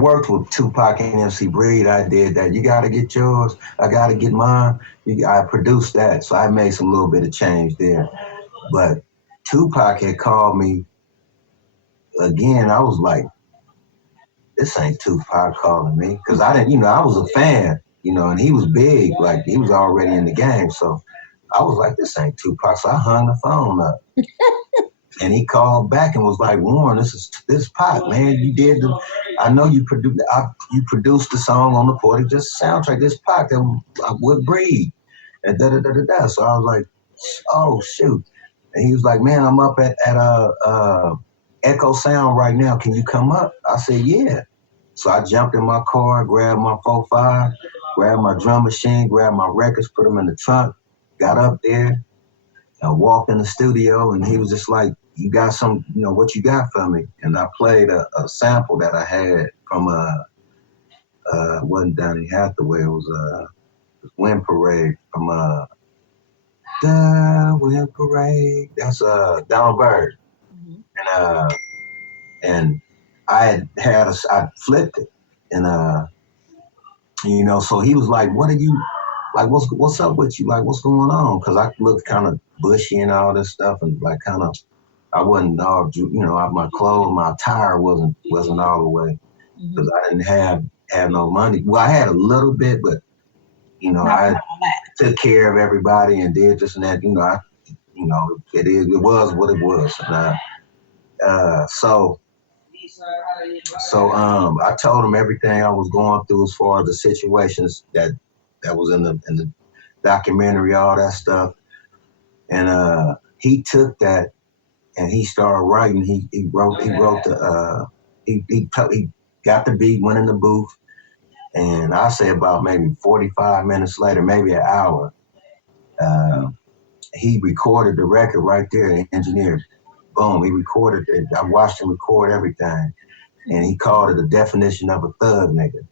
had worked with Tupac and MC Breed. I did that. You got to get yours. I got to get mine. I produced that. So I made some little bit of change there. But Tupac had called me again. I was like, this ain't Tupac calling me. Because I didn't, I was a fan, and he was big. Like, he was already in the game. So I was like, this ain't Tupac. So I hung the phone up. And he called back and was like, Warren, this Pac, man. You did I know you produced the song on the Portage soundtrack. This Pac that would breed. And da-da-da-da-da. So I was like, oh, shoot. And he was like, man, I'm up at Echo Sound right now. Can you come up? I said, yeah. So I jumped in my car, grabbed my 4.5, grabbed my drum machine, grabbed my records, put them in the trunk, got up there. I walked in the studio, and he was just like, you got some, what you got for me? And I played a sample that I had from, wasn't Donny Hathaway, it was Wind Parade from The Wind Parade. That's Donald Byrd. Mm-hmm. And I flipped it. And, so he was like, what are you, like, what's up with you? Like, what's going on? Because I looked kind of bushy and all this stuff, and like kind of, I wasn't all, my clothes, my attire wasn't all the way, because I didn't have no money. Well, I had a little bit, but I took care of everybody and did this and that. It was what it was. And so I told him everything I was going through as far as the situations that was in the documentary, all that stuff. And he took that and he started writing. He wrote he got the beat, went in the booth, and I say about maybe 45 minutes later, maybe an hour, he recorded the record right there. The engineer, boom, he recorded it. I watched him record everything, and he called it the definition of a thug nigga.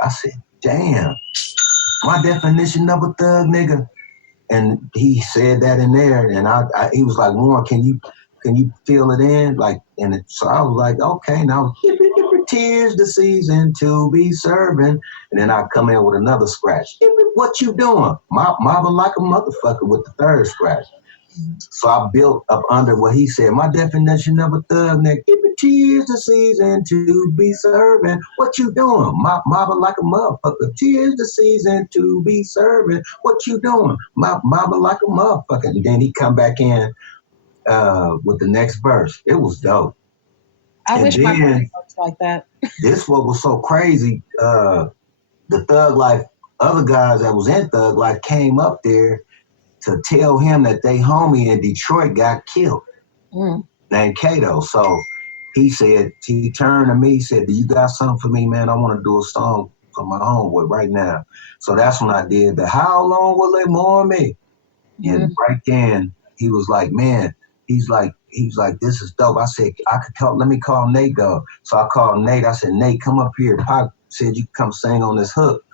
I said, damn, my definition of a thug nigga. And he said that in there, and he was like, Warren, can you fill it in? Like, so I was like, okay, now tis the season to be serving. And then I come in with another scratch. What you doing? Mobbing like a motherfucker with the third scratch. So I built up under what he said. My definition of a thug nigga. Tis the season to be serving. What you doing? Mobbing like a motherfucker. Tis the season to be serving. What you doing? Mobbing like a motherfucker. And then he come back in with the next verse. It was dope. I wish my friend works like that. This what was so crazy. The Thug Life, other guys that was in Thug Life came up there to tell him that they homie in Detroit got killed, named Kato. So he turned to me, said, do you got something for me, man? I want to do a song for my homeboy right now. So that's when I did the How Long Will They Mourn Me? And right then, he was like, man, he's like, this is dope. I said, let me call Nate, though. So I called Nate. I said, Nate, come up here. Pac said you come sing on this hook.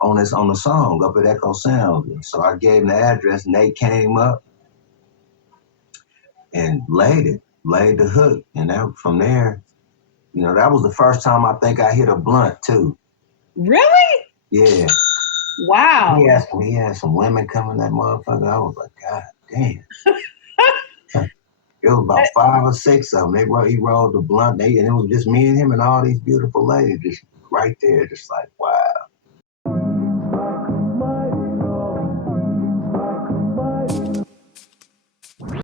On the song up at Echo Sound. So I gave him the address. Nate came up and laid the hook. And then from there, that was the first time I think I hit a blunt too. Really? Yeah. Wow. He had some women coming, that motherfucker. I was like, God damn. It was about 5 or 6 of them. He rolled the blunt, and it was just me and him and all these beautiful ladies just right there, just like,